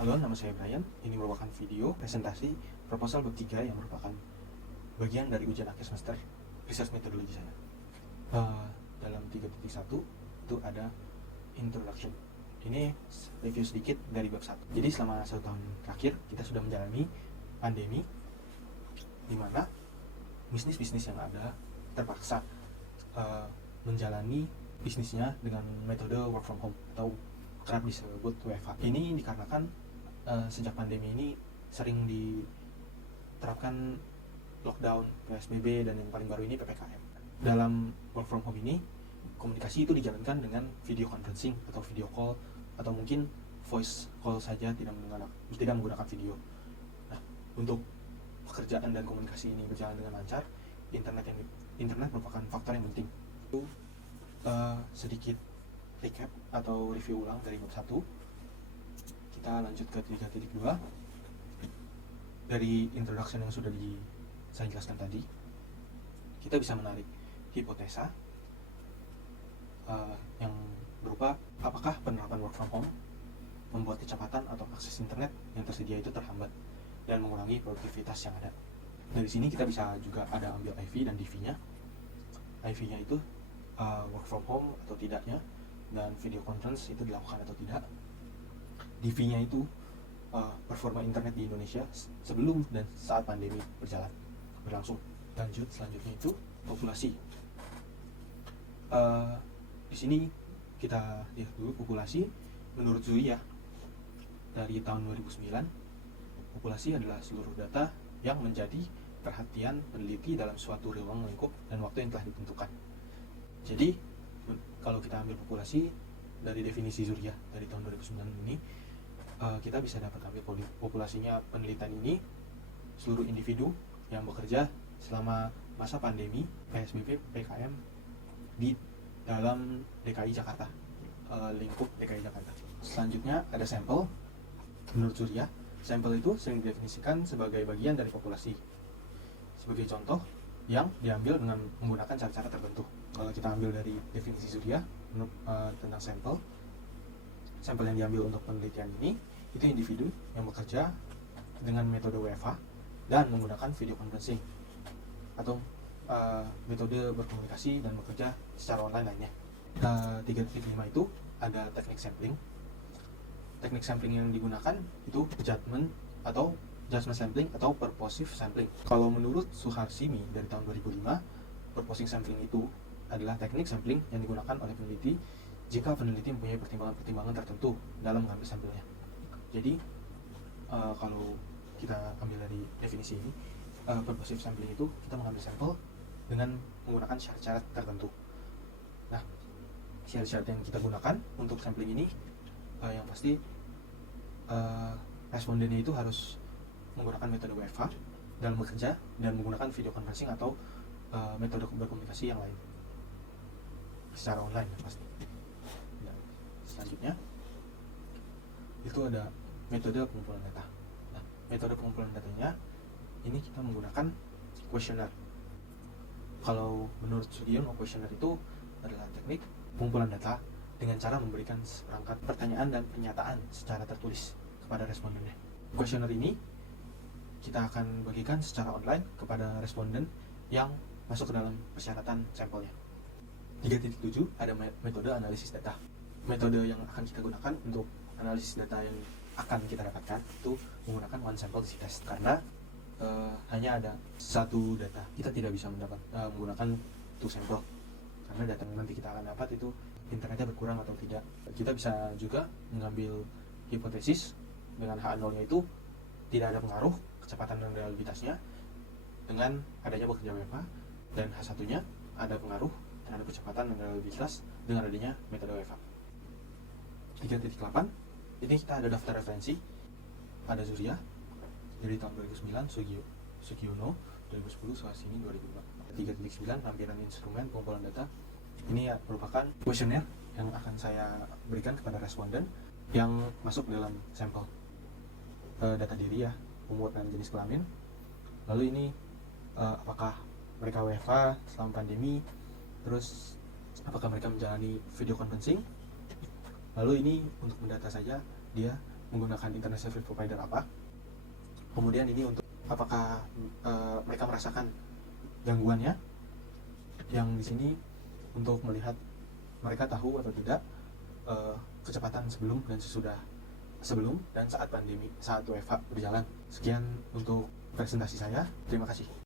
Halo, nama saya Brian. Ini merupakan video presentasi proposal bab 3 yang merupakan bagian dari ujian akhir semester research methodology saya. Dalam 3.1 itu ada introduction. Ini review sedikit dari bab 1. Jadi selama 1 tahun terakhir kita sudah menjalani pandemi di mana bisnis-bisnis yang ada terpaksa menjalani bisnisnya dengan metode work from home atau kerap disebut WFH. Ini dikarenakan sejak pandemi ini sering diterapkan lockdown, PSBB, dan yang paling baru ini PPKM. Dalam work from home ini, komunikasi itu dijalankan dengan video conferencing atau video call, atau mungkin voice call saja, tidak menggunakan video. Nah, untuk pekerjaan dan komunikasi ini berjalan dengan lancar, internet merupakan faktor yang penting. Itu sedikit recap atau review ulang dari bab 1. Kita lanjut ke 3.2. Dari introduction yang sudah saya jelaskan tadi, kita bisa menarik hipotesa yang berupa apakah penerapan work from home membuat kecepatan atau akses internet yang tersedia itu terhambat dan mengurangi produktivitas yang ada. Dari sini kita bisa juga ada ambil IV dan DV-nya. IV-nya itu work from home atau tidaknya, dan video conference itu dilakukan atau tidak. DV-nya itu performa internet di Indonesia sebelum dan saat pandemi berlangsung. Selanjutnya itu populasi. Di sini kita lihat dulu populasi. Menurut Zuya dari tahun 2009, populasi adalah seluruh data yang menjadi perhatian peneliti dalam suatu ruang lingkup dan waktu yang telah ditentukan. Jadi kalau kita ambil populasi dari definisi Zuria dari tahun 2009 ini, kita bisa dapat ambil populasinya penelitian ini seluruh individu yang bekerja selama masa pandemi PSBB PKM di dalam DKI Jakarta, lingkup DKI Jakarta. Selanjutnya ada sampel. Menurut Zuria, sampel itu sering didefinisikan sebagai bagian dari populasi. Sebagai contoh yang diambil dengan menggunakan cara-cara tertentu. Kalau kita ambil dari definisi Zuria tentang sampel yang diambil untuk penelitian ini, itu individu yang bekerja dengan metode WFH dan menggunakan video conferencing atau metode berkomunikasi dan bekerja secara online lainnya. 3.5 itu ada teknik sampling. Teknik sampling yang digunakan itu judgment sampling atau purposive sampling. Kalau menurut Suharsimi dari tahun 2005, purposive sampling itu adalah teknik sampling yang digunakan oleh peneliti jika peneliti mempunyai pertimbangan-pertimbangan tertentu dalam mengambil sampelnya. Jadi kalau kita ambil dari definisi ini, purposive sampling itu kita mengambil sampel dengan menggunakan syarat-syarat tertentu. Nah, syarat-syarat yang kita gunakan untuk sampling ini yang pasti respondennya itu harus menggunakan metode WFH dalam bekerja dan menggunakan video conferencing atau metode berkomunikasi yang lain secara online pasti. Dan selanjutnya itu ada metode pengumpulan data. Nah, metode pengumpulan datanya ini kita menggunakan questionnaire. Kalau menurut Sugiono, questionnaire itu adalah teknik pengumpulan data dengan cara memberikan seperangkat pertanyaan dan pernyataan secara tertulis kepada respondennya. Questionnaire ini kita akan bagikan secara online kepada responden yang masuk ke dalam persyaratan sampelnya. 3.7 ada metode analisis data. Metode yang akan kita gunakan untuk analisis data yang akan kita dapatkan itu menggunakan one sample disease test, karena hanya ada satu data. Kita tidak bisa menggunakan two sample karena data yang nanti kita akan dapat itu internetnya berkurang atau tidak. Kita bisa juga mengambil hipotesis dengan H0-nya itu tidak ada pengaruh kecepatan dan reliabilitasnya dengan adanya bekerja WFH, dan H1-nya ada pengaruh terhadap kecepatan dan reliabilitas dengan adanya metode WFH. 3.8 ini kita ada daftar referensi. Ada Zuria dari tahun 2009, Sugiono 2010, Suharsimi 2004. 3.9 lampiran instrumen pengumpulan data. Ini merupakan questionnaire yang akan saya berikan kepada responden yang masuk dalam sampel. Data diri ya, umur dan jenis kelamin. Lalu ini apakah mereka WFH selama pandemi, terus apakah mereka menjalani video conferencing. Lalu ini untuk mendata saja dia menggunakan internet service provider apa. Kemudian ini untuk apakah mereka merasakan gangguannya. Yang di sini untuk melihat mereka tahu atau tidak kecepatan sebelum dan sesudah, sebelum dan saat pandemi, saat WFH berjalan. Sekian untuk presentasi saya. Terima kasih.